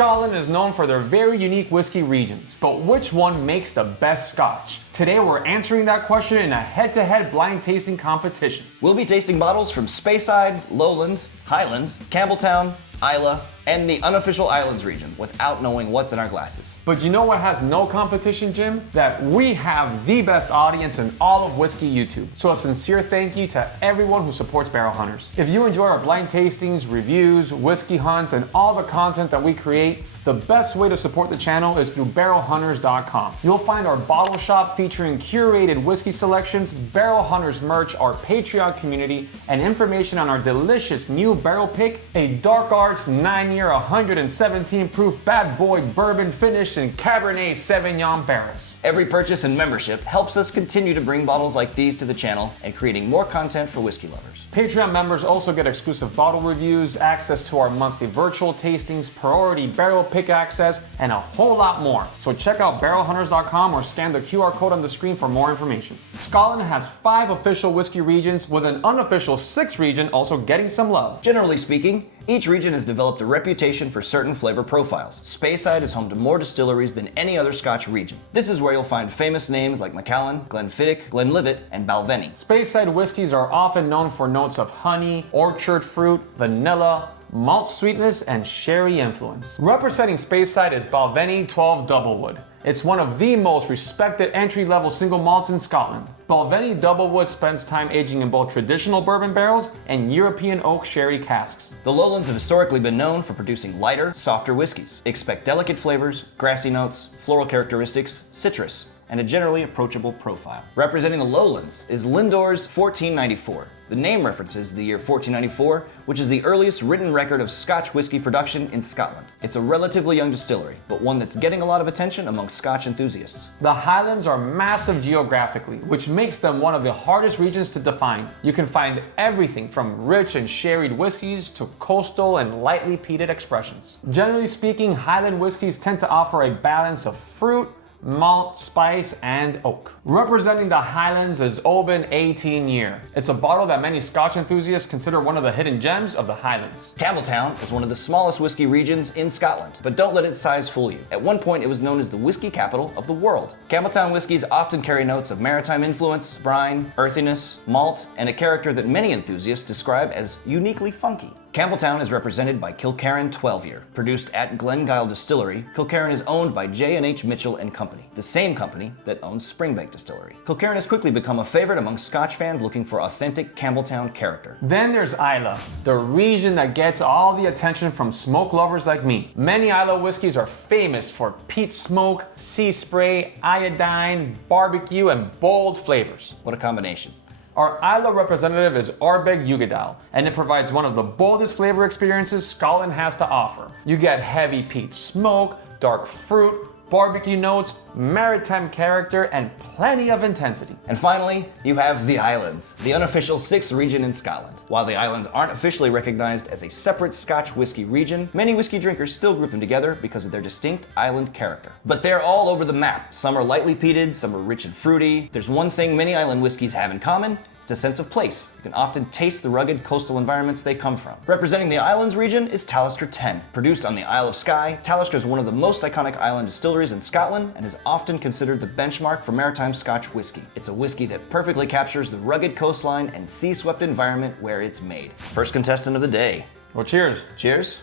Scotland is known for their very unique whiskey regions, but which one makes the best Scotch? Today we're answering that question in a head-to-head blind tasting competition. We'll be tasting bottles from Speyside, Lowland, Highland, Campbeltown, Islay, and the unofficial islands region without knowing what's in our glasses. But you know what has no competition, Jim? That we have the best audience in all of whiskey YouTube. So a sincere thank you to everyone who supports Barrel Hunters. If you enjoy our blind tastings, reviews, whiskey hunts, and all the content that we create, the best way to support the channel is through barrelhunters.com. You'll find our bottle shop featuring curated whiskey selections, Barrel Hunters merch, our Patreon community, and information on our delicious new barrel pick, a Dark Arts 9-year 117 proof bad boy bourbon finished in Cabernet Sauvignon barrels. Every purchase and membership helps us continue to bring bottles like these to the channel and creating more content for whiskey lovers. Patreon members also get exclusive bottle reviews, access to our monthly virtual tastings, priority barrel pick access, and a whole lot more. So check out barrelhunters.com or scan the QR code on the screen for more information. Scotland has 5 official whiskey regions, with an unofficial 6th region also getting some love. Generally speaking, each region has developed a reputation for certain flavor profiles. Speyside is home to more distilleries than any other Scotch region. This is where you'll find famous names like Macallan, Glenfiddich, Glenlivet, and Balvenie. Speyside whiskeys are often known for notes of honey, orchard fruit, vanilla, malt sweetness, and sherry influence. Representing Speyside is Balvenie 12 DoubleWood. It's one of the most respected entry-level single malts in Scotland. Balvenie DoubleWood spends time aging in both traditional bourbon barrels and European oak sherry casks. The Lowlands have historically been known for producing lighter, softer whiskeys. Expect delicate flavors, grassy notes, floral characteristics, citrus, and a generally approachable profile. Representing the Lowlands is Lindores 1494. The name references the year 1494, which is the earliest written record of Scotch whiskey production in Scotland. It's a relatively young distillery, but one that's getting a lot of attention among Scotch enthusiasts. The Highlands are massive geographically, which makes them one of the hardest regions to define. You can find everything from rich and sherried whiskeys to coastal and lightly peated expressions. Generally speaking, Highland whiskeys tend to offer a balance of fruit, malt, spice, and oak. Representing the Highlands is Oban 18-year. It's a bottle that many Scotch enthusiasts consider one of the hidden gems of the Highlands. Campbeltown is one of the smallest whiskey regions in Scotland, but don't let its size fool you. At one point, it was known as the whiskey capital of the world. Campbeltown whiskeys often carry notes of maritime influence, brine, earthiness, malt, and a character that many enthusiasts describe as uniquely funky. Campbeltown is represented by Kilkerran 12-year. Produced at Glengyle Distillery, Kilkerran is owned by J&H Mitchell and Company, the same company that owns Springbank Distillery. Kilkerran has quickly become a favorite among Scotch fans looking for authentic Campbeltown character. Then there's Islay, the region that gets all the attention from smoke lovers like me. Many Islay whiskeys are famous for peat smoke, sea spray, iodine, barbecue, and bold flavors. What a combination. Our Islay representative is Ardbeg Uigeadail, and it provides one of the boldest flavor experiences Scotland has to offer. You get heavy peat smoke, dark fruit, barbecue notes, maritime character, and plenty of intensity. And finally, you have the Islands, the unofficial 6th region in Scotland. While the Islands aren't officially recognized as a separate Scotch whiskey region, many whiskey drinkers still group them together because of their distinct island character. But they're all over the map. Some are lightly peated, some are rich and fruity. There's one thing many island whiskeys have in common: it's a sense of place. You can often taste the rugged coastal environments they come from. Representing the Islands region is Talisker 10. Produced on the Isle of Skye, Talisker is one of the most iconic island distilleries in Scotland and is often considered the benchmark for maritime Scotch whiskey. It's a whiskey that perfectly captures the rugged coastline and sea-swept environment where it's made. First contestant of the day. Well, cheers. Cheers.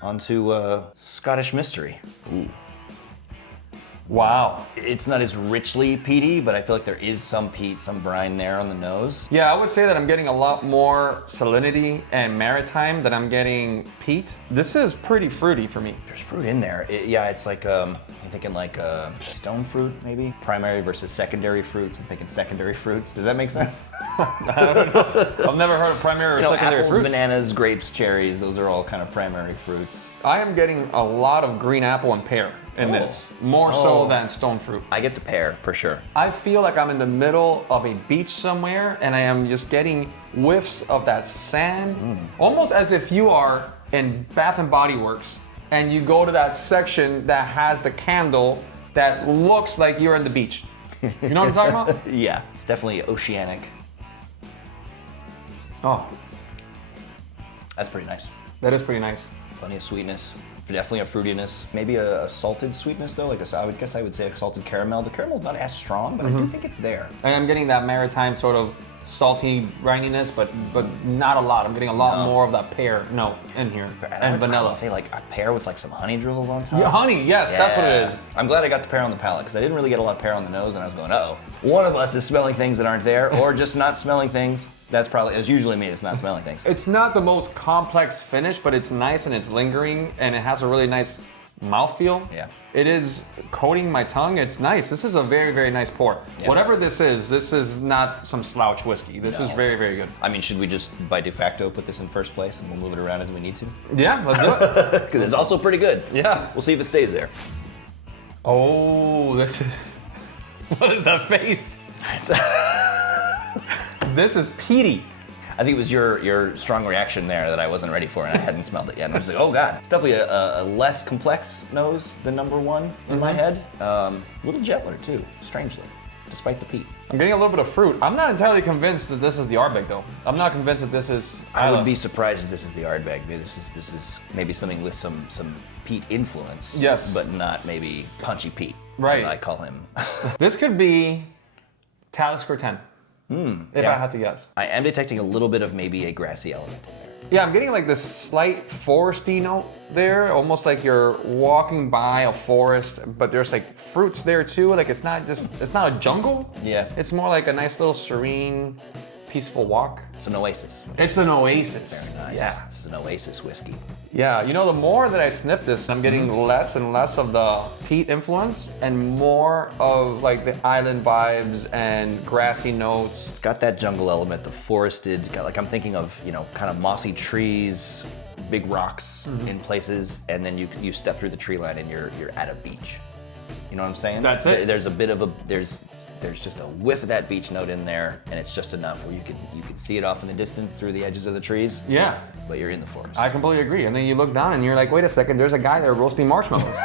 On to Scottish Mystery. Ooh. Wow. It's not as richly peaty, but I feel like there is some peat, some brine there on the nose. Yeah, I would say that I'm getting a lot more salinity and maritime than I'm getting peat. This is pretty fruity for me. There's fruit in there. Yeah, it's like, I'm thinking like stone fruit, maybe? Primary versus secondary fruits. I'm thinking secondary fruits. Does that make sense? I don't know. I've never heard of primary or secondary apples, fruits. bananas, grapes, cherries, those are all kind of primary fruits. I am getting a lot of green apple and pear in this, more so than stone fruit. I get the pear, for sure. I feel like I'm in the middle of a beach somewhere and I am just getting whiffs of that sand, almost as if you are in Bath and Body Works and you go to that section that has the candle that looks like you're in the beach. You know what I'm talking about? Yeah, it's definitely oceanic. Oh, That's pretty nice. that is pretty nice. Plenty of sweetness. Definitely a fruitiness. Maybe a salted sweetness though. Like I would guess I would say a salted caramel. The caramel's not as strong, but I do think it's there. And I'm getting that maritime sort of salty brininess, but not a lot. I'm getting a lot more of that pear note in here, and vanilla. I would say like a pear with like some honey drizzled on top. Yeah, honey, yes, that's what it is. I'm glad I got the pear on the palate because I didn't really get a lot of pear on the nose, and I was going, uh-oh. One of us is smelling things that aren't there, or just not smelling things. It's usually me that's not smelling things. It's not the most complex finish, but it's nice and it's lingering, and it has a really nice mouthfeel. Yeah. It is coating my tongue. It's nice. This is a very, very nice pour. Yeah. Whatever this is not some slouch whiskey. This is very, very good. I mean, should we just by de facto put this in first place and we'll move it around as we need to? Yeah, let's do it. Because it's also pretty good. Yeah. We'll see if it stays there. Oh, this is... What is that face? This is peaty. I think it was your strong reaction there that I wasn't ready for and I hadn't smelled it yet. And I was like, oh God. It's definitely a less complex nose than number one in my head. A little gentler too, strangely, despite the peat. I'm getting a little bit of fruit. I'm not entirely convinced that this is the Ardbeg though. I'm not convinced that this is... I would be surprised if this is the Ardbeg. Maybe this is maybe something with some peat influence. Yes. But not maybe punchy peat, right, as I call him. This could be Talisker 10. If I had to guess. I am detecting a little bit of maybe a grassy element in there. Yeah, I'm getting like this slight foresty note there, almost like you're walking by a forest, but there's like fruits there too. Like it's not a jungle. Yeah. It's more like a nice little serene, peaceful walk. It's an oasis. It's an oasis. Very nice. Yeah. This is an oasis whiskey. Yeah, you know, the more that I sniff this, I'm getting less and less of the peat influence and more of like the island vibes and grassy notes. It's got that jungle element, the forested, like I'm thinking of, you know, kind of mossy trees, big rocks in places, and then you step through the tree line and you're at a beach. You know what I'm saying? That's it. There's a bit of there's just a whiff of that beach note in there, and it's just enough where you can see it off in the distance through the edges of the trees. Yeah. But you're in the forest. I completely agree. And then you look down and you're like, wait a second, there's a guy there roasting marshmallows.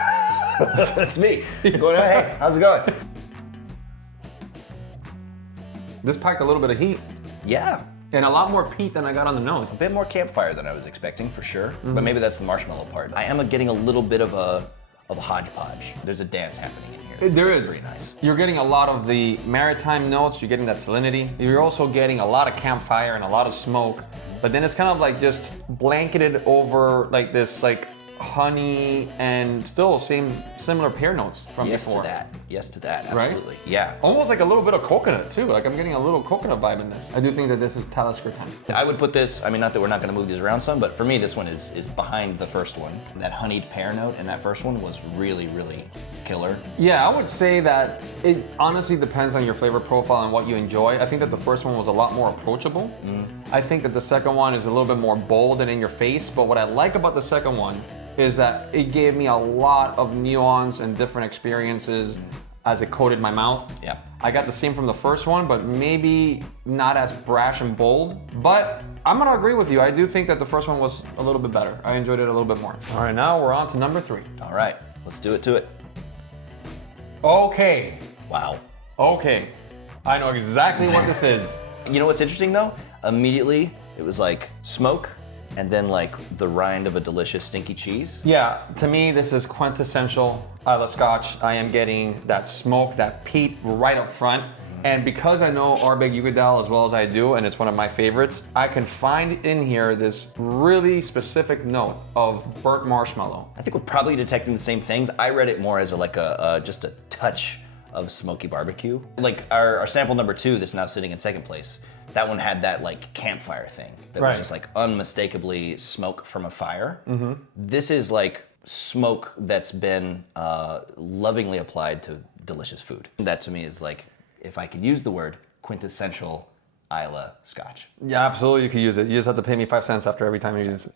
That's me. Going, hey, how's it going? This packed a little bit of heat. Yeah. And a lot more peat than I got on the nose. A bit more campfire than I was expecting, for sure. But maybe that's the marshmallow part. I am getting a little bit of a hodgepodge. There's a dance happening in here. There it's is. Very nice. You're getting a lot of the maritime notes. You're getting that salinity. You're also getting a lot of campfire and a lot of smoke. But then it's kind of like just blanketed over like this like honey and still similar pear notes from before. Yes to that, absolutely. Right? Yeah. Almost like a little bit of coconut too. Like I'm getting a little coconut vibe in this. I do think that this is Talisker 10. I would put this, I mean, not that we're not gonna move these around some, but for me this one is behind the first one. That honeyed pear note in that first one was really, really killer. Yeah, I would say that it honestly depends on your flavor profile and what you enjoy. I think that the first one was a lot more approachable. I think that the second one is a little bit more bold and in your face, but what I like about the second one is that it gave me a lot of nuance and different experiences as it coated my mouth. Yeah. I got the same from the first one, but maybe not as brash and bold. But I'm gonna agree with you. I do think that the first one was a little bit better. I enjoyed it a little bit more. All right, now we're on to number 3. All right, let's do it to it. Okay. Wow. Okay. I know exactly what this is. You know what's interesting though? Immediately, it was like smoke, and then like the rind of a delicious stinky cheese. Yeah, to me, this is quintessential Islay Scotch. I am getting that smoke, that peat right up front. And because I know Ardbeg Uigeadail as well as I do, and it's one of my favorites, I can find in here this really specific note of burnt marshmallow. I think we're probably detecting the same things. I read it more as just a touch of smoky barbecue. Like our sample number 2 that's now sitting in second place, that one had that like campfire thing that was just like unmistakably smoke from a fire. This is like smoke that's been lovingly applied to delicious food. That to me is like, if I could use the word, quintessential Islay Scotch. Yeah, absolutely, you could use it. You just have to pay me 5 cents after every time you use it.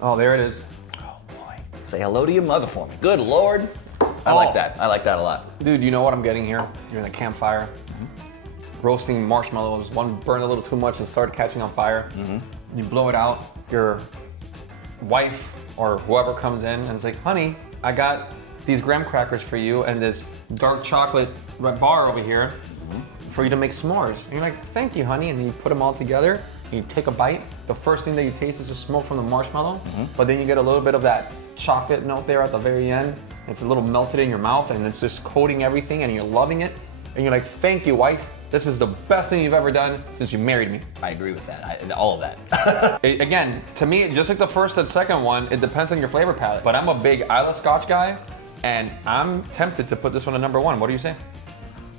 Oh, there it is. Oh boy. Say hello to your mother for me. Good Lord. I like that. I like that a lot. Dude, you know what I'm getting here? You're in the campfire, roasting marshmallows. One burned a little too much and started catching on fire. You blow it out. Your wife or whoever comes in and is like, honey, I got these graham crackers for you and this dark chocolate bar over here for you to make s'mores. And you're like, thank you, honey. And then you put them all together you take a bite, the first thing that you taste is the smoke from the marshmallow, but then you get a little bit of that chocolate note there at the very end. It's a little melted in your mouth and it's just coating everything and you're loving it. And you're like, thank you, wife. This is the best thing you've ever done since you married me. I agree with that, all of that. Again, to me, just like the first and second one, it depends on your flavor palette. But I'm a big Islay Scotch guy, and I'm tempted to put this one at number 1. What do you say?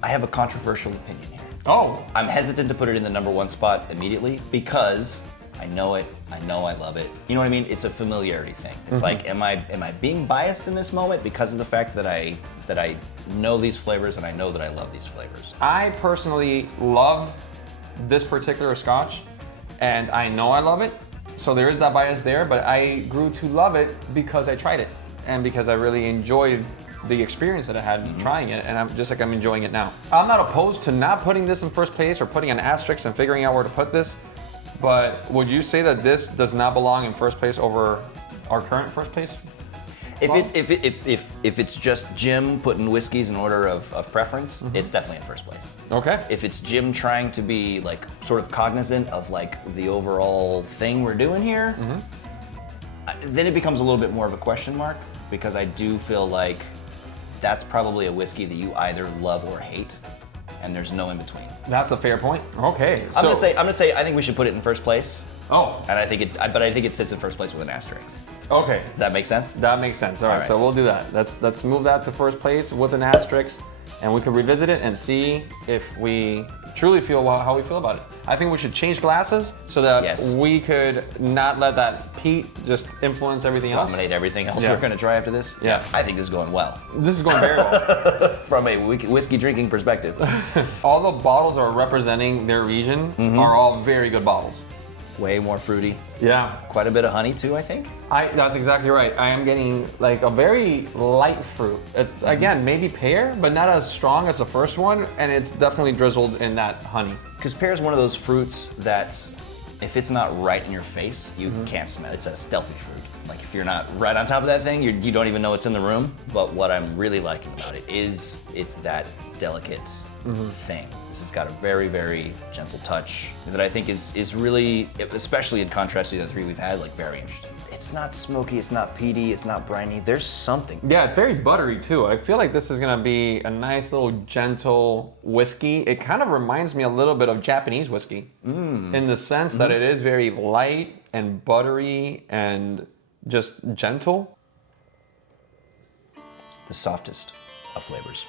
I have a controversial opinion here. Oh. I'm hesitant to put it in the number 1 spot immediately because I know it, I know I love it. You know what I mean? It's a familiarity thing. It's like, am I being biased in this moment because of the fact that I know these flavors and I know that I love these flavors? I personally love this particular Scotch, and I know I love it. So there is that bias there, but I grew to love it because I tried it and because I really enjoyed the experience that I had trying it, and I'm enjoying it now. I'm not opposed to not putting this in first place or putting an asterisk and figuring out where to put this, but would you say that this does not belong in first place over our current first place? If it's just Jim putting whiskeys in order of preference, it's definitely in first place. Okay. If it's Jim trying to be like sort of cognizant of like the overall thing we're doing here, then it becomes a little bit more of a question mark, because I do feel like that's probably a whiskey that you either love or hate, and there's no in between. That's a fair point. Okay. I'm gonna say I think we should put it in first place. Oh. And I think it sits in first place with an asterisk. Okay. Does that make sense? That makes sense. All right, so we'll do that. Let's move that to first place with an asterisk, and we can revisit it and see if we truly feel how we feel about it. I think we should change glasses so that we could not let that peat just influence everything else. Dominate everything else we're gonna try after this? Yeah. I think this is going well. This is going very well. From a whiskey drinking perspective. All the bottles are representing their region are all very good bottles. Way more fruity. Yeah. Quite a bit of honey too, I think. That's exactly right. I am getting like a very light fruit. It's again, maybe pear, but not as strong as the first one, and it's definitely drizzled in that honey. Because pear is one of those fruits that if it's not right in your face, you can't smell it. It's a stealthy fruit. Like if you're not right on top of that thing, you don't even know it's in the room. But what I'm really liking about it is it's that delicate thing. This has got a very, very gentle touch that I think is really, especially in contrast to the other three we've had, like very interesting. It's not smoky, it's not peaty, it's not briny. There's something. Yeah, it's very buttery too. I feel like this is gonna be a nice little gentle whiskey. It kind of reminds me a little bit of Japanese whiskey in the sense that it is very light and buttery and just gentle. The softest of flavors.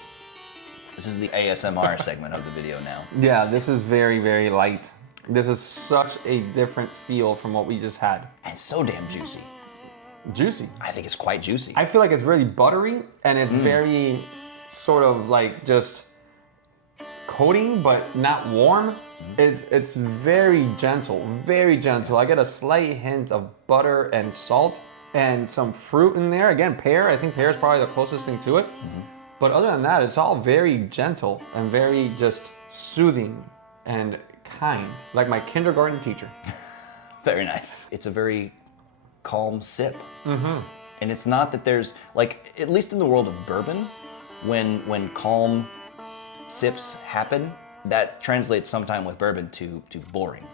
This is the ASMR segment of the video now. Yeah, this is very, very light. This is such a different feel from what we just had. And so damn juicy. Juicy. I think it's quite juicy. I feel like it's really buttery and it's very sort of like just coating, but not warm. It's very gentle, very gentle. I get a slight hint of butter and salt and some fruit in there. Again, pear. I think pear is probably the closest thing to it. But other than that, it's all very gentle and very just soothing and kind, like my kindergarten teacher. Very nice. It's a very calm sip. And it's not that there's, like, at least in the world of bourbon, when calm sips happen, that translates sometime with bourbon to boring.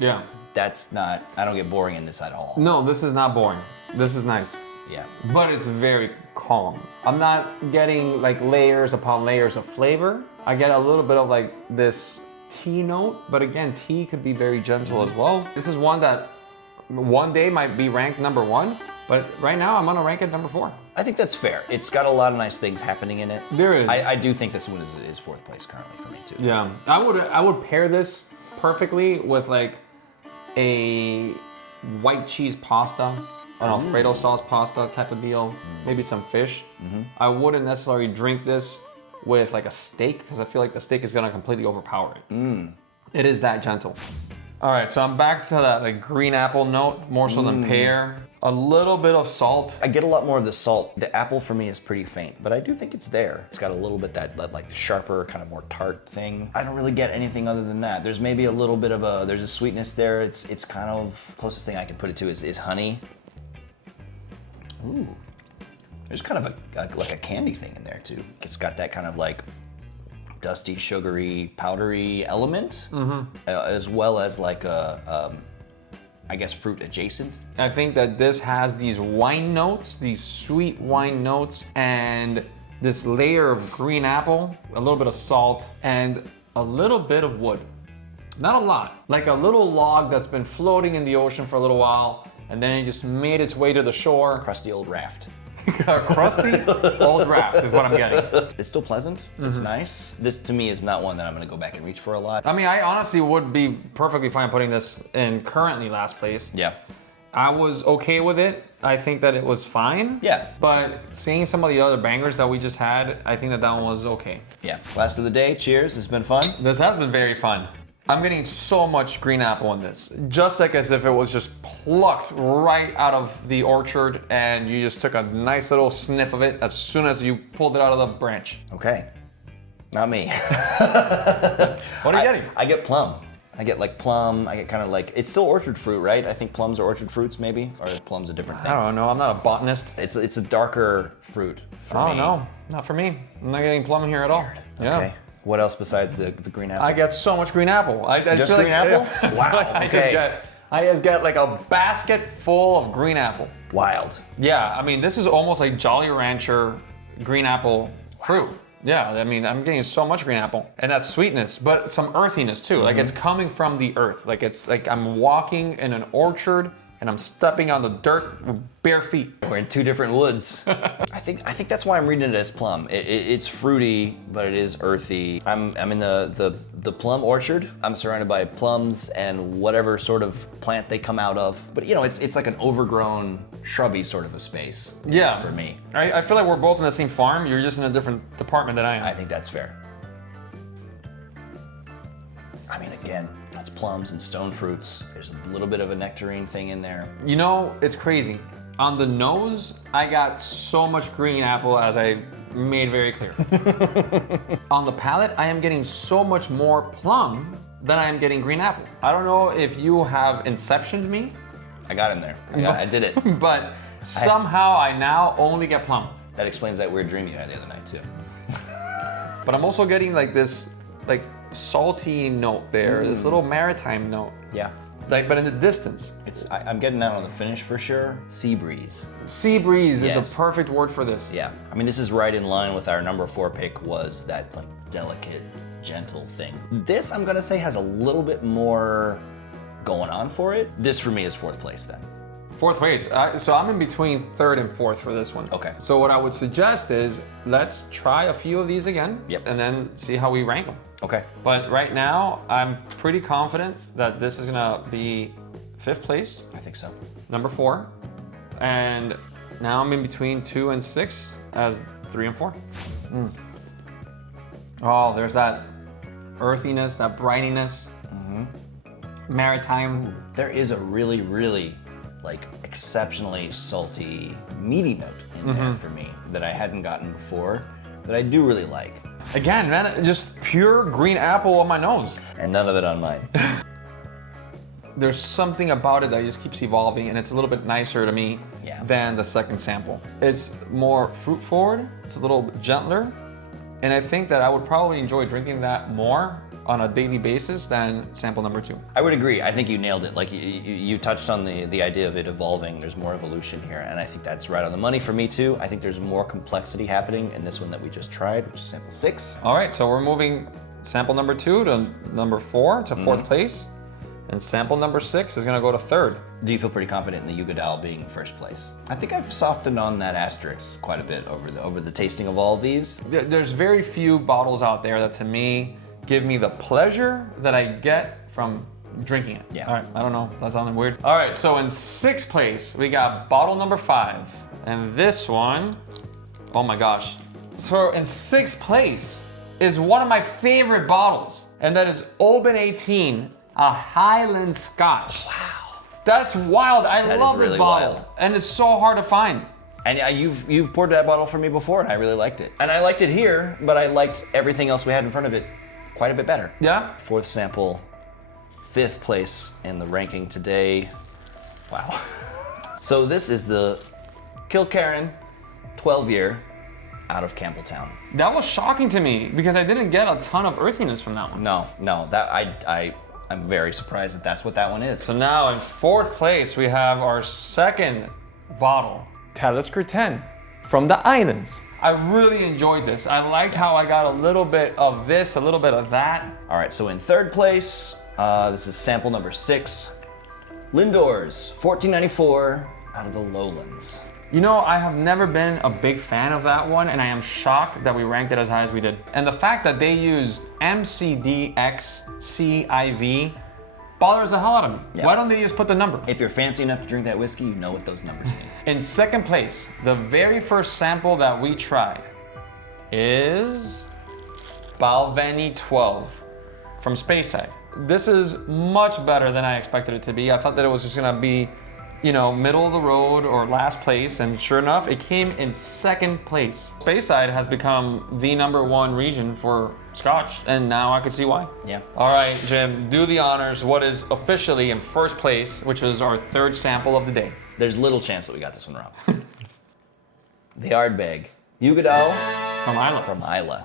Yeah. That's not, I don't get boring in this at all. No, this is not boring. This is nice. Yeah. But it's very calm. I'm not getting like layers upon layers of flavor. I get a little bit of like this tea note, but again, tea could be very gentle as well. This is one that one day might be ranked number 1, but right now I'm gonna rank it number 4. I think that's fair. It's got a lot of nice things happening in it. There is. I do think this one is 4th place currently for me too. Yeah, I would pair this perfectly with like a white cheese pasta, an Alfredo sauce pasta type of deal, maybe some fish. I wouldn't necessarily drink this with like a steak because I feel like the steak is gonna completely overpower it. It is that gentle. All right, so I'm back to that like green apple note, more so than pear. A little bit of salt. I get a lot more of the salt. The apple for me is pretty faint, but I do think it's there. It's got a little bit that like the sharper, kind of more tart thing. I don't really get anything other than that. There's maybe a little bit of there's a sweetness there. It's kind of, closest thing I can put it to is honey. Ooh. There's kind of like a candy thing in there too. It's got that kind of like dusty, sugary, powdery element, as well as like a, I guess, fruit adjacent. I think that this has these wine notes, these sweet wine notes, and this layer of green apple, a little bit of salt, and a little bit of wood. Not a lot, like a little log that's been floating in the ocean for a little while, and then it just made its way to the shore. Crusty old raft. A crusty old raft is what I'm getting. It's still pleasant. It's nice. This to me is not one that I'm gonna go back and reach for a lot. I mean, I honestly would be perfectly fine putting this in currently last place. Yeah. I was okay with it. I think that it was fine. Yeah. But seeing some of the other bangers that we just had, I think that that one was okay. Yeah. Last of the day. Cheers. It's been fun. This has been very fun. I'm getting so much green apple in this, just like as if it was just plucked right out of the orchard and you just took a nice little sniff of it as soon as you pulled it out of the branch. Okay. Not me. What are you getting? I get plum. I get like plum. I get kind of like, it's still orchard fruit, right? I think plums are orchard fruits maybe, or plum's a different thing. I don't know, I'm not a botanist. It's a darker fruit for me. Oh no, not for me. I'm not getting plum here at all. Yeah. Okay. What else besides the green apple? I get so much green apple. I Just feel green apple? Yeah. Wow, okay. I just get like a basket full of green apple. Wild. Yeah, I mean, this is almost like Jolly Rancher green apple fruit. Yeah, I mean, I'm getting so much green apple and that sweetness, but some earthiness too. Like it's coming from the earth. Like it's like I'm walking in an orchard and I'm stepping on the dirt with bare feet. We're in two different woods. I think that's why I'm reading it as plum. It's fruity, but it is earthy. I'm in the plum orchard. I'm surrounded by plums and whatever sort of plant they come out of. But you know, it's like an overgrown, shrubby sort of a space. Yeah. For me. I feel like we're both in the same farm. You're just in a different department than I am. I think that's fair. I mean, again, that's plums and stone fruits. There's a little bit of a nectarine thing in there. You know, it's crazy. On the nose, I got so much green apple, as I made very clear. On the palate, I am getting so much more plum than I am getting green apple. I don't know if you have inceptioned me. I got in there. I did it. But somehow I now only get plum. That explains that weird dream you had the other night too. But I'm also getting like this, like salty note there, this little maritime note. Yeah. Like, but in the distance. I'm getting that on the finish for sure. Sea breeze. Sea breeze is Yes. a perfect word for this. Yeah. I mean, this is right in line with our number 4 pick, was that like delicate, gentle thing. This, I'm gonna say, has a little bit more going on for it. This for me is 4th place then. 4th place. So I'm in between 3rd and 4th for this one. Okay. So what I would suggest is let's try a few of these again. Yep. And then see how we rank them. Okay. But right now, I'm pretty confident that this is gonna be 5th place, I think so. number 4. And now I'm in between 2 and 6 as 3 and 4. Oh, there's that earthiness, that brightiness, maritime. There is a really, really like exceptionally salty, meaty note in there for me that I hadn't gotten before that I do really like. Again, man, just pure green apple on my nose. And none of it on mine. There's something about it that just keeps evolving, and it's a little bit nicer to me than the second sample. It's more fruit forward, it's a little gentler, and I think that I would probably enjoy drinking that more on a daily basis than sample number 2. I would agree. I think you nailed it. Like you touched on the idea of it evolving. There's more evolution here, and I think that's right on the money for me too. I think there's more complexity happening in this one that we just tried, which is sample 6. All right, so we're moving sample number 2 to number 4 to 4th place, and sample number 6 is gonna go to 3rd. Do you feel pretty confident in the Uigeadail being 1st place? I think I've softened on that asterisk quite a bit over the tasting of all of these. There's very few bottles out there that to me give me the pleasure that I get from drinking it. Yeah. All right, I don't know, that sounded weird. All right, so in 6th place, we got bottle number 5. And this one, oh my gosh. So in 6th place is one of my favorite bottles, and that is Oban 18, a Highland Scotch. Wow. That's wild, I love really this bottle. wild. And it's so hard to find. And you've poured that bottle for me before, and I really liked it. And I liked it here, but I liked everything else we had in front of it quite a bit better. Yeah? 4th sample, 5th place in the ranking today. Wow. So this is the Kilkerran 12-year out of Campbeltown. That was shocking to me because I didn't get a ton of earthiness from that one. No, I'm very surprised that that's what that one is. So now in 4th place, we have our second bottle. Talisker 10 from the Islands. I really enjoyed this. I liked how I got a little bit of this, a little bit of that. All right, so in 3rd place, this is sample number 6. Lindores, 1494, out of the Lowlands. You know, I have never been a big fan of that one, and I am shocked that we ranked it as high as we did. And the fact that they used MCDXCIV bothers the hell out of me. Yeah. Why don't they just put the number? If you're fancy enough to drink that whiskey, you know what those numbers mean. In 2nd place, the very first sample that we tried is Balvenie 12 from Speyside. This is much better than I expected it to be. I thought that it was just gonna be, you know, middle of the road or last place, and sure enough, it came in 2nd place. Speyside has become the #1 region for Scotch, and now I could see why. Yeah. All right, Jim, do the honors. What is officially in 1st place, which is our 3rd sample of the day? There's little chance that we got this one wrong. The Ardbeg, Uigeadail From Islay. from Islay.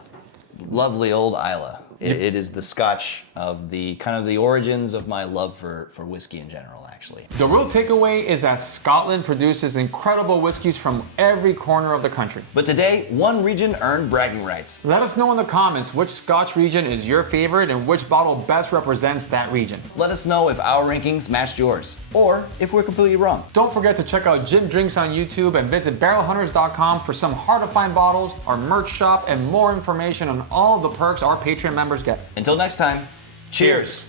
Lovely old Islay. It is the Scotch of the kind of the origins of my love for whiskey in general, actually. The real takeaway is that Scotland produces incredible whiskeys from every corner of the country. But today, one region earned bragging rights. Let us know in the comments which Scotch region is your favorite and which bottle best represents that region. Let us know if our rankings matched yours, or if we're completely wrong. Don't forget to check out Jim Drinks on YouTube and visit barrelhunters.com for some hard to find bottles, our merch shop, and more information on all of the perks our Patreon members get. Until next time, cheers.